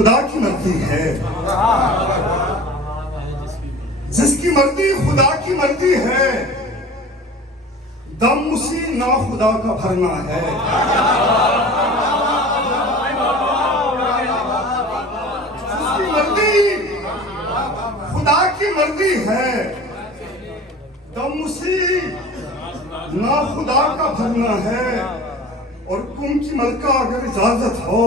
खुदा की मर्जी है, जिसकी मर्जी खुदा की मर्जी है, दम उसी ना खुदा का भरना है। जिसकी मर्जी खुदा की मर्जी है, दम उसी ना खुदा का भरना है। और कुम की मलका अगर इजाजत हो,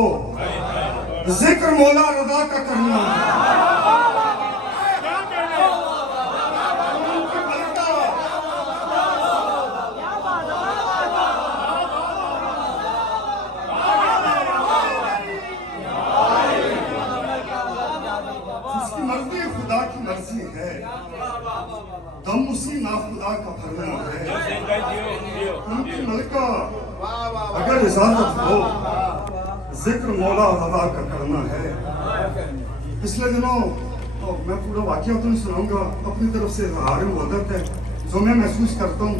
जिक्र मौला रजा का करना है। जिसकी मर्जी खुदा की मर्जी है, दम उसी ना खुदा का भरना है। उनकी मलका अगर इजाजत हो, जिक्र मौला रजा का करना है। पिछले दिनों तो मैं पूरा वाकया तो नहीं सुनाऊंगा, अपनी तरफ से इज़हार मुहब्बत है जो मैं महसूस करता हूँ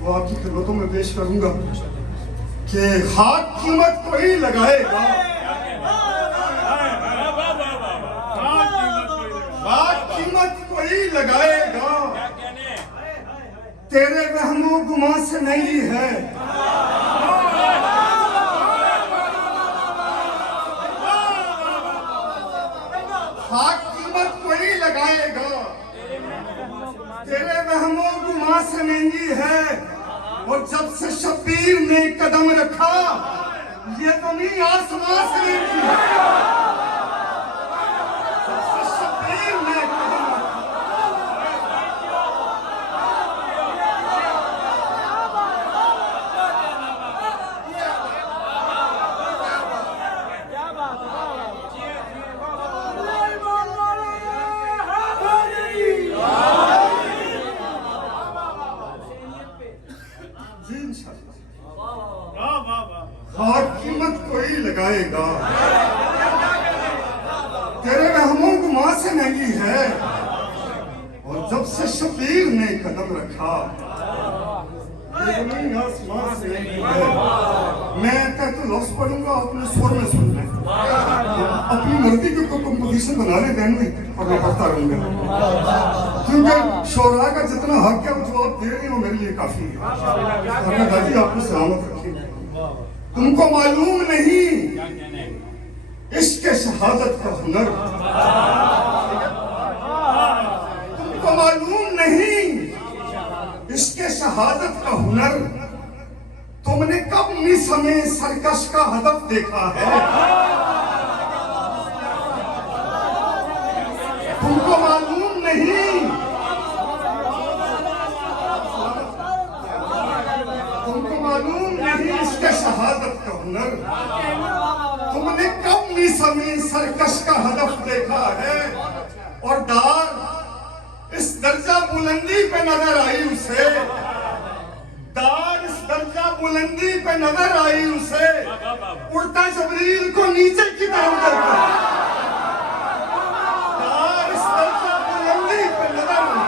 वो आपकी खिदमतों में पेश करूंगा कि खाक कीमत कोई लगाएगा, खाक कीमत कोई लगाएगा, तेरे रहमो गुमा से नहीं है। खाक कीमत कोई लगाएगा, तेरे वहमो गुमा से महंगी है। और जब से शब्बीर ने कदम रखा, ये जमीन आसमां से महंगी है। जब से शब्बीर ने कदम खाक कीमत कोई लगाएगा, तेरे रहमों गुमा से महंगी है। और जब से शब्बीर ने कदम रखा, ये जमीन आसमां से महंगी है। मैं कहता लफ्ज़ पढ़ूंगा, अपने स्वर में सुन लें, अपनी मर्जी की कोई कंपोजिशन बना ले देन में, और मैं पढ़ता रहूंगा क्योंकि शोरा का जितना हक है वो जवाब दे रही हो मेरे लिए काफी है। दादी आपको सलामत रखिए। तुमको मालूम नहीं इश्क शहादत का हुनर, तुमको मालूम नहीं इश्क शहादत का हुनर। तुमने कब मिस में सरकश का हदफ देखा है। तुमको मालूम नहीं, तुमको मालूम नहीं इसके शहादत का हुनर। तुमने कब मिसमी सरकश का हदफ देखा है। और दार इस दर्जा बुलंदी पे नजर आई उसे, दार इस दर्जा बुलंदी पे नजर आई उसे, उड़ता जबरील को नीचे की तरफ देखा। दार इस दर्जा बुलंदी पे नजर आई।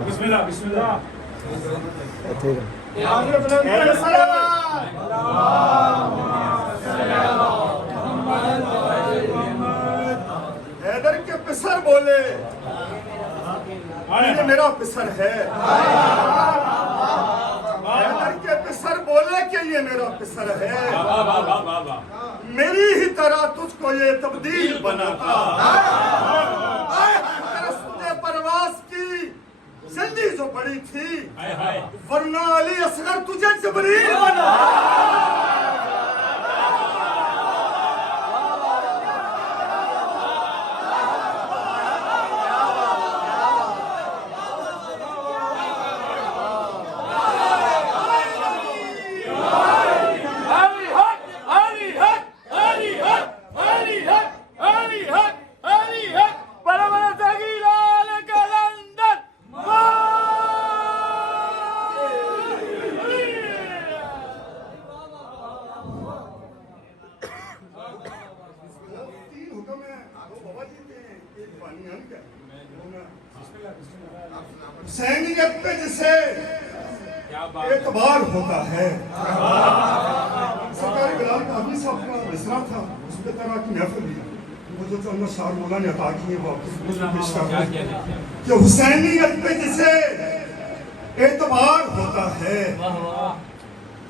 बिस्मिल्लाह बिस्मिल्लाह। हैदर के पिसर बोले ये मेरा पिसर है। हैदर के पिसर बोले कि ये मेरा पिसर है। मेरी ही तरह तुझको ये तब्दील बनाता। परवास की जल्दी जो बड़ी थी, वरना अली असगर तुझे जबरील बना। एतबार होता है। सरकारी बिलाल का आदमी साहब का मिसरा था, उसके तरह की महफिल भी वो जो चंद शाह मौला ने अता की है वो पेश कर रहे हैं कि हुसैनियत पे जिसे एतबार होता है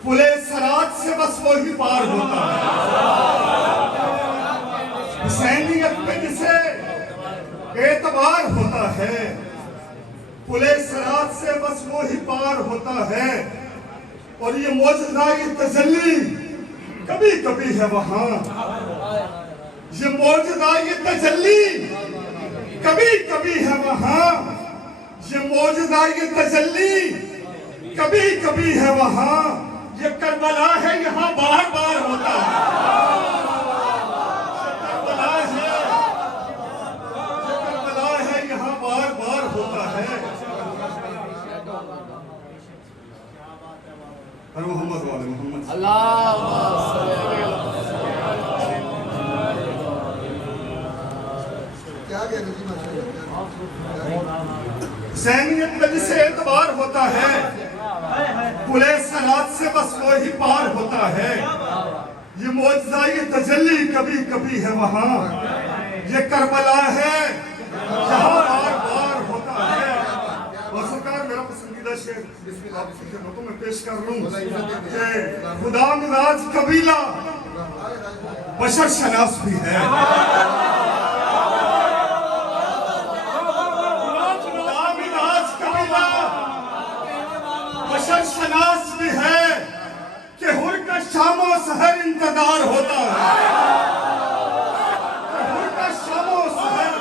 पुले सरात से बस वही पार होता है। हुसैनियत पे जिसे एतबार होता है पुले सरात से बस वो ही पार होता है। और ये मौजूदा ये तजल्ली कभी कभी है वहां, ये मौजूदा ये तजल्ली कभी कभी है वहां, ये मौजूदा ये तजल्ली कभी कभी है वहां। ये करबला है यहाँ बार बार होता है, करबला है यहाँ बार बार होता है। मोहम्मद वाले मोहम्मद हुसैनियत में जिसे एतबार होता है पुले सरात से बस वो ही पार होता है। ये मौजज़ा ये तजल्ली कभी कभी है वहां, ये करबला है जहां बार बार होता है। और सरकार मेरा पसंदीदा शेर आपकी खिदमतों में पेश कर लूं कि खुदा मिजाज कबीला बशर शनास भी है, खुदा मिजाज कबीला बशर शनास भी है कि हुर का शामो सहर इंतजार होता है, हुर का शामो सहर।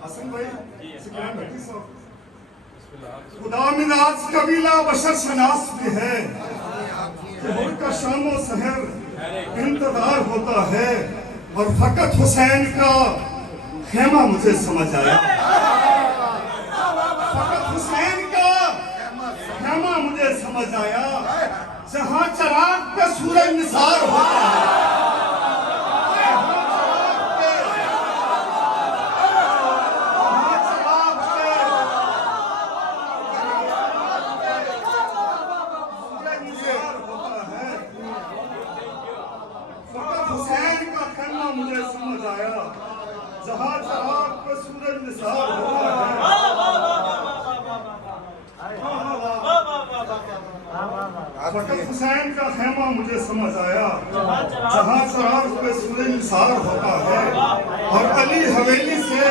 हसन भाई खुदा मिजाज कबीला बशर शनास भी है कि उनका शामो सहर इंतजार होता है। और फकत हुसैन का खेमा मुझे समझ आया, फकत हुसैन का खेमा मुझे समझ आया, जहां चराग पे सूरज निसार होता है। हुसैन का खेमा मुझे समझ आया, जहां चराग पे सूरज निसार होता है। फकत हुसैन का खेमा मुझे समझ आया, जहां चराग पे सूरज निसार होता है। और अली हवेली से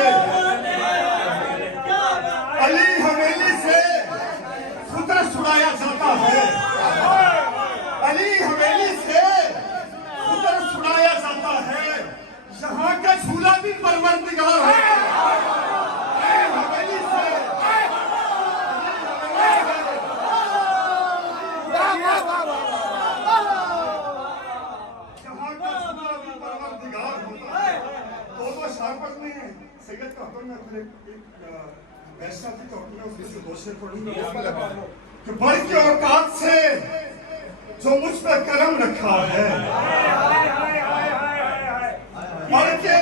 खुदा छुड़ाया जाता है, अली हवेली से छुड़ाया जाता है। यहाँ का झूला भी परवरदिगार है, हवेली से यहाँ का झूला भी परवरदिगार होता है। तो शारपत में सैयद का हुक्म में फिर एक ऐसा थी तो अपने उसमें से दो शेर पढ़ूंगा कि बढ़ के औकात से जो मुझ पर करम रखा है, बढ़ के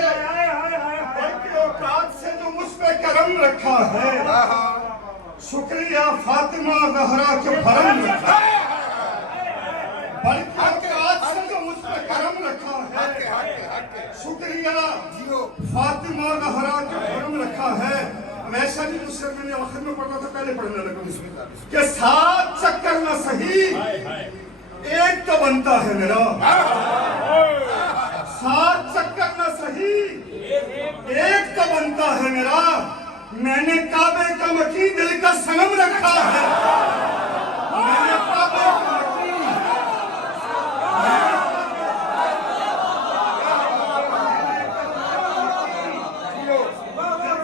औकात से जो मुझ पे करम रखा है, शुक्रिया फातिमा ज़हरा के भरम रखा है। बढ़ के औकात से जो मुझ पे करम रखा है, शुक्रिया फातिमा ज़हरा के भरम रखा है। वैसा भी मुझसे मैंने आखिर में पढ़ा था, पहले पढ़ने लगा कि 7 चक्कर ना सही एक तो बनता है मेरा, 7 चक्कर ना सही एक तो बनता है मेरा। मैंने काबे का मकी दिल का सनम रखा है, मैंने काबे का मकी दिल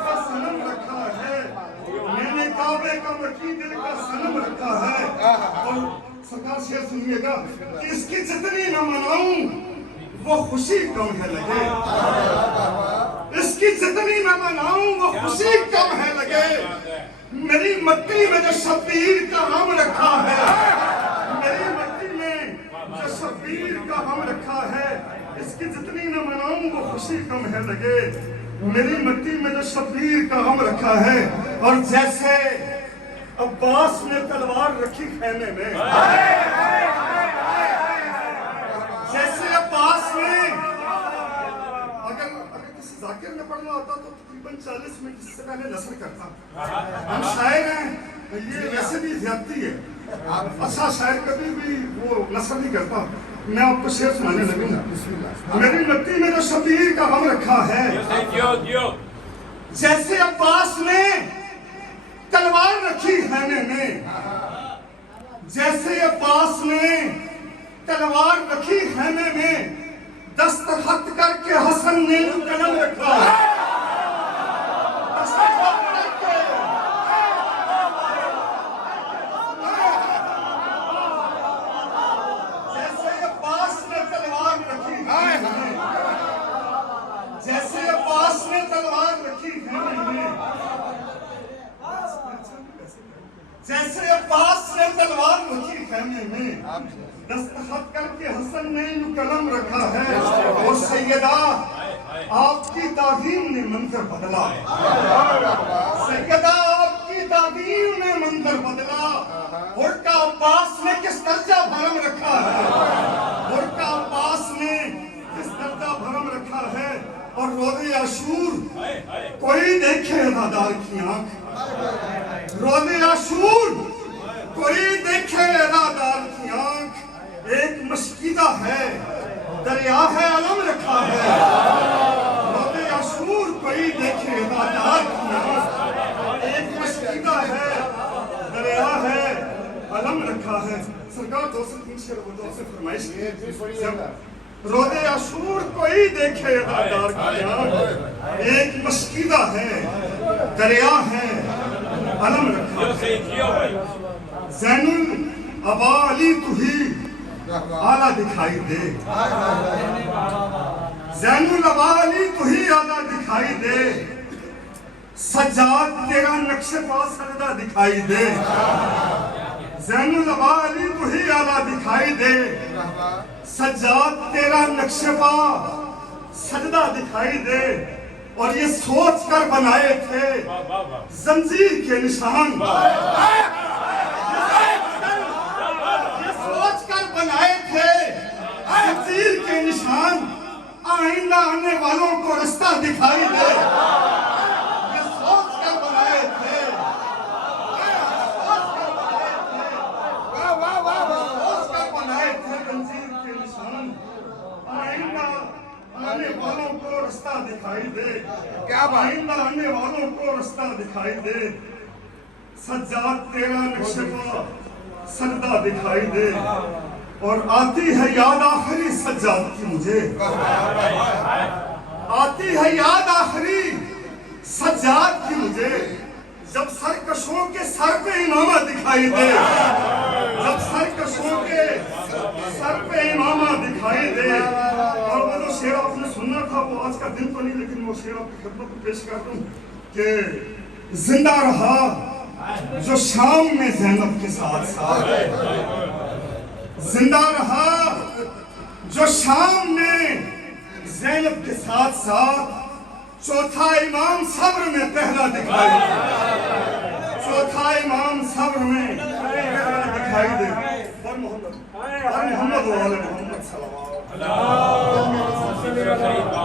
का सनम रखा है, मैंने काबे का मकी दिल का सनम रखा है। और सरकार शेर सुनिएगा कि इसकी जितनी न मनाऊं वो खुशी कम है लगे, इसकी जितनी न मनाऊं वो खुशी कम है लगे। मेरी मट्टी में जो शब्बीर का हम रखा है, मेरी मट्टी में जो शब्बीर का हम रखा है, इसकी जितनी न मनाऊं वो खुशी कम है लगे। मेरी मिट्टी में जो शब्बीर का गम रखा है, और जैसे अब्बास ने तलवार रखी खेमे में, जैसे अब्बास ने अगर किसी जाकिर ने पढ़ना होता तो तकरीबन 40 मिनट इससे पहले नसर करता। हम शायर हैं, ये वैसे भी ज्यादती है, अच्छा शायर कभी भी वो नसर नहीं करता। मैं आपको शेर सुनाने लगूंगा। मेरी मिट्टी में जो शब्बीर का गम रखा है, जैसे अब्बास ने तलवार रखी खेमे में, जैसे अब्बास ने तलवार रखी खेमे में, दस्तखत करके हसन ने कलम रखा है। दस्तखत करके जैसे अब्बास ने तलवार रखी खेमे में, जैसे अब्बास ने तलवार रखी खेमे में, जैसे अब्बास ने तलवार रखी खेमे में, दस्तखत करके हसन ने कलम रखा है। और सैयदा आपकी ताज़ीम ने मंजर बदला, सैयदा आपकी ताज़ीम ने मंजर बदला। उल्टा अब्बास ने किस दर्जा भरम रखा है, उल्टा अब्बास ने किस दर्जा भरम रखा है। और रोज़े आशूर कोई देखे अदादार की आंख, रोज़े आशूर कोई देखे अदादार की आंख, एक मस्कीदा है दरिया है अलम रखा है। रोज़े आशूर कोई देखे अदादार की आंख, एक मस्कीदा है दरिया है अलम रखा है। सरकार 203 शेर से फरमाइश की, रोज़े आशूर कोई देखे अदादार की आंख, एक मस्कीदा है दरिया है अलम रखा है। ज़ैनुल अबा अली तू ही आला दिखाई दे, ज़ैनुल अबा अली तू ही आला दिखाई दे, सज्जाद तेरा नक्शे पा सजदा दिखाई दे, ज़ैनुल अबा अली तू ही आला दिखाई दे, सज्जाद तेरा नक्शे पा सजदा दिखाई दे। और ये सोच कर बनाए थे जंजीर के निशान, ये सोच कर बनाए थे जंजीर के निशान, आइंदा आने वालों को रास्ता दिखाई दे। ये सोच कर बनाए थे, सोच कर बनाए थे जंजीर के निशान, आइंदा आने वालों को रास्ता दिखाई दे, क्या आइंदा आने वालों को रास्ता दिखाई दे, सज्जाद तेरा नक्शे पर सजदा दिखाई दे। और आती है याद आखिरी सज्जाद की मुझे, आती है याद आखिरी सज्जाद की मुझे, जब सरकशों के सर पे इमामा दिखाई दे, जब सरकशों के सर पे इमामा दिखाई दे। और वो जो शेर आपने सुनना था, वो आज का दिन तो नहीं, लेकिन वो शेर आपकी खिदमत में पेश कर दूं कि जिंदा रहा जो शाम में ज़ैनब के साथ साथ, जिंदा रहा जो शाम में ज़ैनब के साथ साथ। चौथा इमाम सब्र में पहला दिखाई दे, चौथा इमाम सब्र में पहला दिखाई दे। और मोहम्मद वाले मोहम्मद सल्लल्लाहु अलैहि वसल्लम